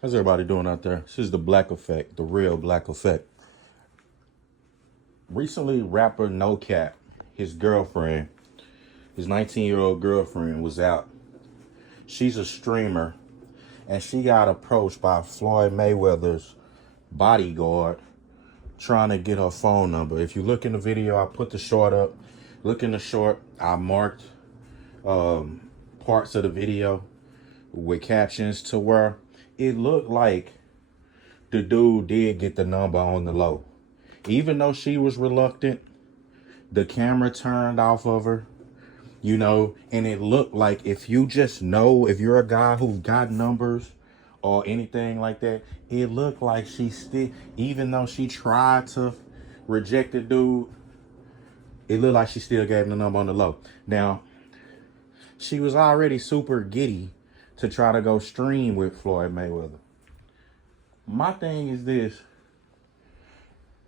How's everybody doing out there? This is the Blackeffect, the real Blackeffect. Recently, rapper No Cap, his girlfriend, his 19-year-old girlfriend was out. She's a streamer, and she got approached by Floyd Mayweather's bodyguard trying to get her phone number. If you look in the video, I put the short up. Look in the short, I marked parts of the video with captions to where it looked like the dude did get the number on the low. Even though she was reluctant, the camera turned off of her, and it looked like if you're a guy who's got numbers or anything like that, it looked like she still, even though she tried to reject the dude, it looked like she still gave him the number on the low. Now, she was already super giddy to try to go stream with Floyd Mayweather. My thing is this.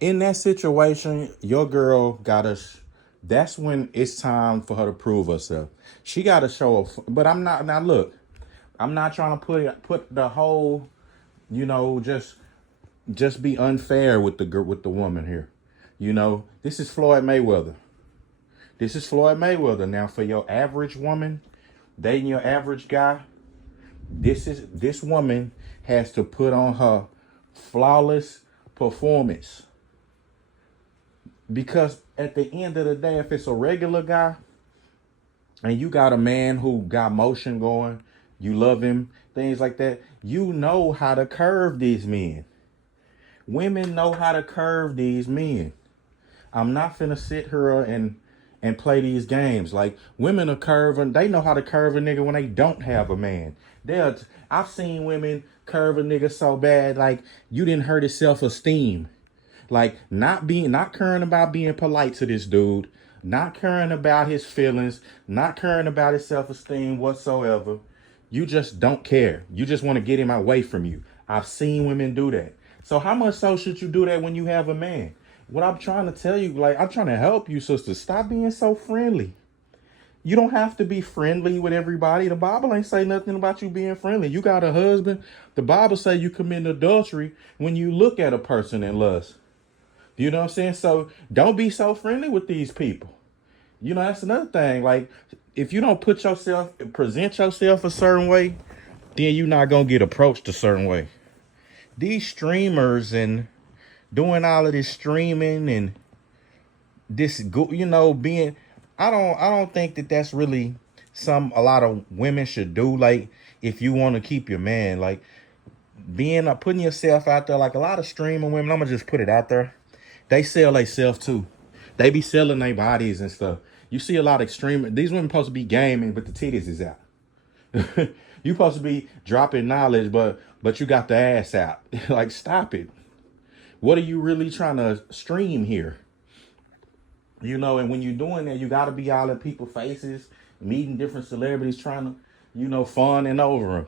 In that situation, your girl got us. That's when it's time for her to prove herself. She got to show up. But I'm not. Now look, I'm not trying to put the whole, just be unfair with the woman here. This is Floyd Mayweather. This is Floyd Mayweather. Now, for your average woman dating your average guy, this woman has to put on her flawless performance. Because at the end of the day, if it's a regular guy and you got a man who got motion going, you love him, things like that, you know how to curve these men. Women know how to curve these men. I'm not finna sit here and play these games. Like, women are curving. They know how to curve a nigga when they don't have a man. I've seen women curve a nigga so bad, like, you didn't hurt his self-esteem. Like, not caring about being polite to this dude, not caring about his feelings, not caring about his self-esteem whatsoever. You just don't care. You just want to get him away from you. I've seen women do that. So how much so should you do that when you have a man? What I'm trying to tell you, like, I'm trying to help you, sister. Stop being so friendly. You don't have to be friendly with everybody. The Bible ain't say nothing about you being friendly. You got a husband. The Bible say you commit adultery when you look at a person in lust. You know what I'm saying? So don't be so friendly with these people. That's another thing. Like, if you don't present yourself a certain way, then you're not going to get approached a certain way. These streamers and doing all of this streaming and this, being, I don't think that that's really a lot of women should do. Like, if you want to keep your man, like, putting yourself out there, like a lot of streaming women, I'm going to just put it out there. They sell themselves too. They be selling their bodies and stuff. You see a lot of extreme. These women supposed to be gaming, but the titties is out. You supposed to be dropping knowledge, but you got the ass out. Like, stop it. What are you really trying to stream here? And when you're doing that, you got to be all in people's faces, meeting different celebrities, trying to, fawn and over them.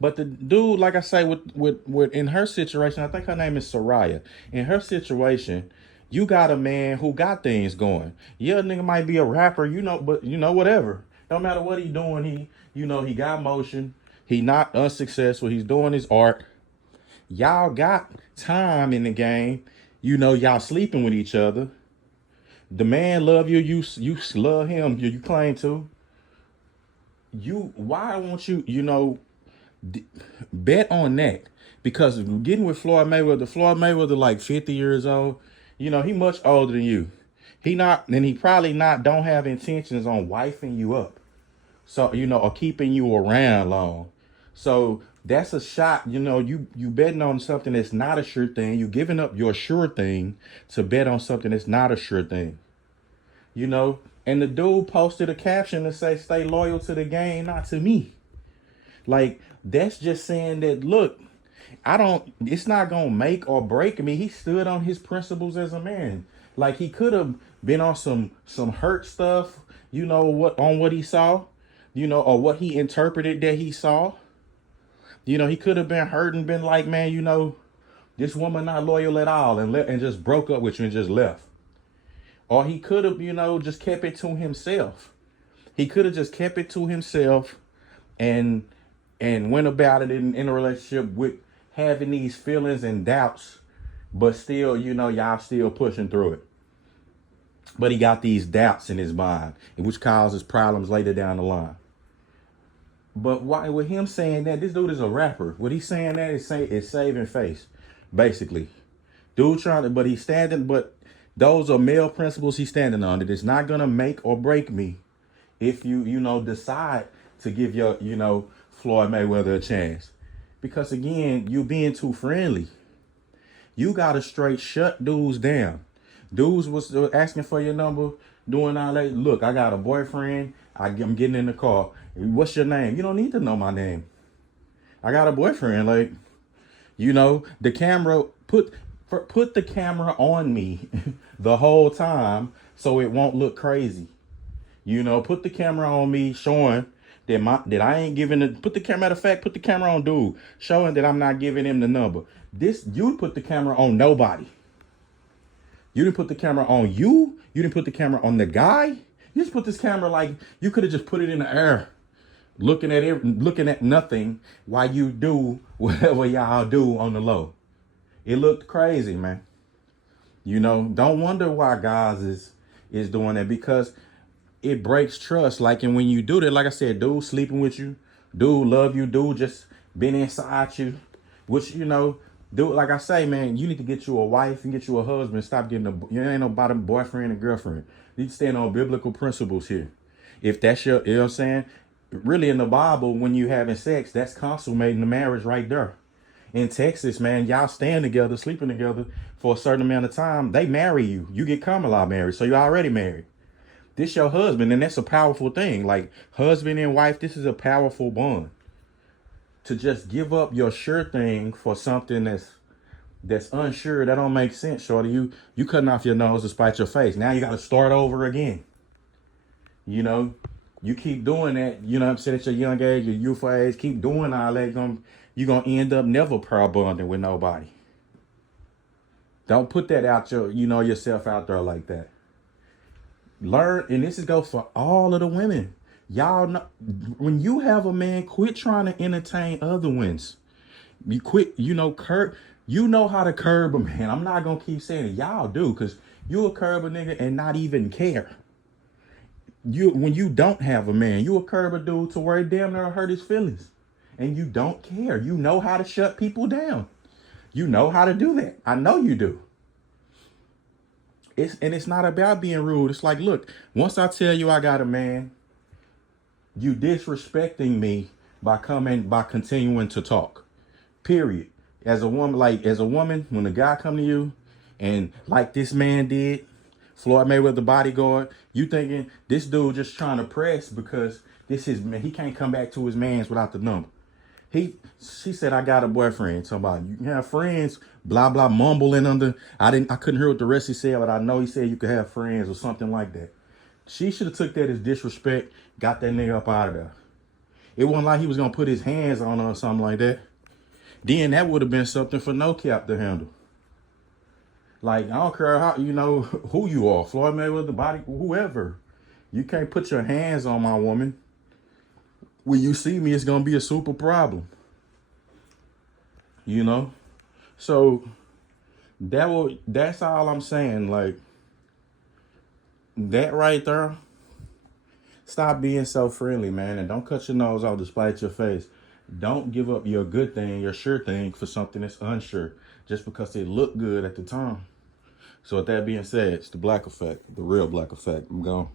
But the dude, like I say, with in her situation, I think her name is Soraya. In her situation, you got a man who got things going. Yeah, nigga might be a rapper, but whatever. No matter what he doing, he got motion. He not unsuccessful. He's doing his art. Y'all got time in the game. Y'all sleeping with each other. The man love you. You love him. You claim to. Why won't you, bet on that? Because getting with Floyd Mayweather like 50 years old, he much older than you. He probably don't have intentions on wifing you up. So, or keeping you around long. So that's a shot, you betting on something that's not a sure thing. You giving up your sure thing to bet on something that's not a sure thing. And the dude posted a caption to say, stay loyal to the game, not to me. Like, that's just saying that, look, it's not going to make or break me. He stood on his principles as a man. Like, he could have been on some hurt stuff, what he saw, or what he interpreted that he saw. He could have been hurt and been like, man, this woman not loyal at all, and just broke up with you and just left. Or he could have, just kept it to himself. He could have just kept it to himself and went about it in a relationship having these feelings and doubts, but still, y'all still pushing through it. But he got these doubts in his mind, which causes problems later down the line. But why, with him saying that, this dude is a rapper. What he's saying that is saving face, basically. Dude trying to, but he's standing, but those are male principles he's standing on. It is not gonna make or break me if you decide to give your, Floyd Mayweather a chance. Because again, you being too friendly. You gotta straight shut dudes down. Dudes was asking for your number, doing all that. Look, I got a boyfriend. I'm getting in the car. What's your name? You don't need to know my name. I got a boyfriend. Like, the camera, put the camera on me the whole time so it won't look crazy. Put the camera on me showing that I ain't giving it. Put the camera on dude, showing that I'm not giving him the number. You put the camera on nobody. You didn't put the camera on you. You didn't put the camera on the guy. You just put this camera, like, you could have just put it in the air, looking at nothing while you do whatever y'all do on the low. It looked crazy, man. Don't wonder why guys is doing that, because it breaks trust. Like, and when you do that, like I said, dude sleeping with you, dude love you, dude just been inside you, which, dude, like I say, man, you need to get you a wife and get you a husband. Stop getting you ain't no bottom boyfriend and girlfriend. You need to stand on biblical principles here. If that's your, you know what I'm saying? Really, in the Bible, when you having sex, that's consummating the marriage right there. In Texas, man, y'all staying together, sleeping together for a certain amount of time. They marry you. You get common law married, so you're already married. This your husband, and that's a powerful thing. Like, husband and wife, this is a powerful bond. To just give up your sure thing for something that's unsure, that don't make sense, shorty. You cutting off your nose to spite your face. Now you got to start over again. You keep doing that, what I'm saying, at your young age, your youthful age, keep doing all that, you're going to end up never pearl bonding with nobody. Don't put that out yourself out there like that. Learn, and this is go for all of the women. Y'all know, when you have a man, quit trying to entertain other ones. You quit, curb. You know how to curb a man. I'm not gonna keep saying it. Y'all do, because you'll curb a nigga and not even care. When you don't have a man, you'll curb a dude to where it damn near hurt his feelings. And you don't care. You know how to shut people down. You know how to do that. I know you do. It's not about being rude. It's like, look, once I tell you I got a man, you disrespecting me by continuing to talk. Period. As a woman, when a guy come to you and like this man did, Floyd Mayweather bodyguard, you thinking this dude just trying to press because this is man, he can't come back to his mans without the number. She said, I got a boyfriend. Somebody, you can have friends, blah, blah, mumbling under. I couldn't hear what the rest he said, but I know he said you could have friends or something like that. She should have took that as disrespect, got that nigga up out of there. It wasn't like he was going to put his hands on her or something like that. Then that would have been something for no cap to handle. Like, I don't care how, who you are, Floyd Mayweather, whoever. You can't put your hands on my woman. When you see me, it's going to be a super problem. So that's all I'm saying. Like, that right there, stop being so friendly, man. And don't cut your nose off to spite your face. Don't give up your good thing, your sure thing, for something that's unsure, just because it looked good at the time. So with that being said, it's the Blackeffect, the real Blackeffect. I'm gone.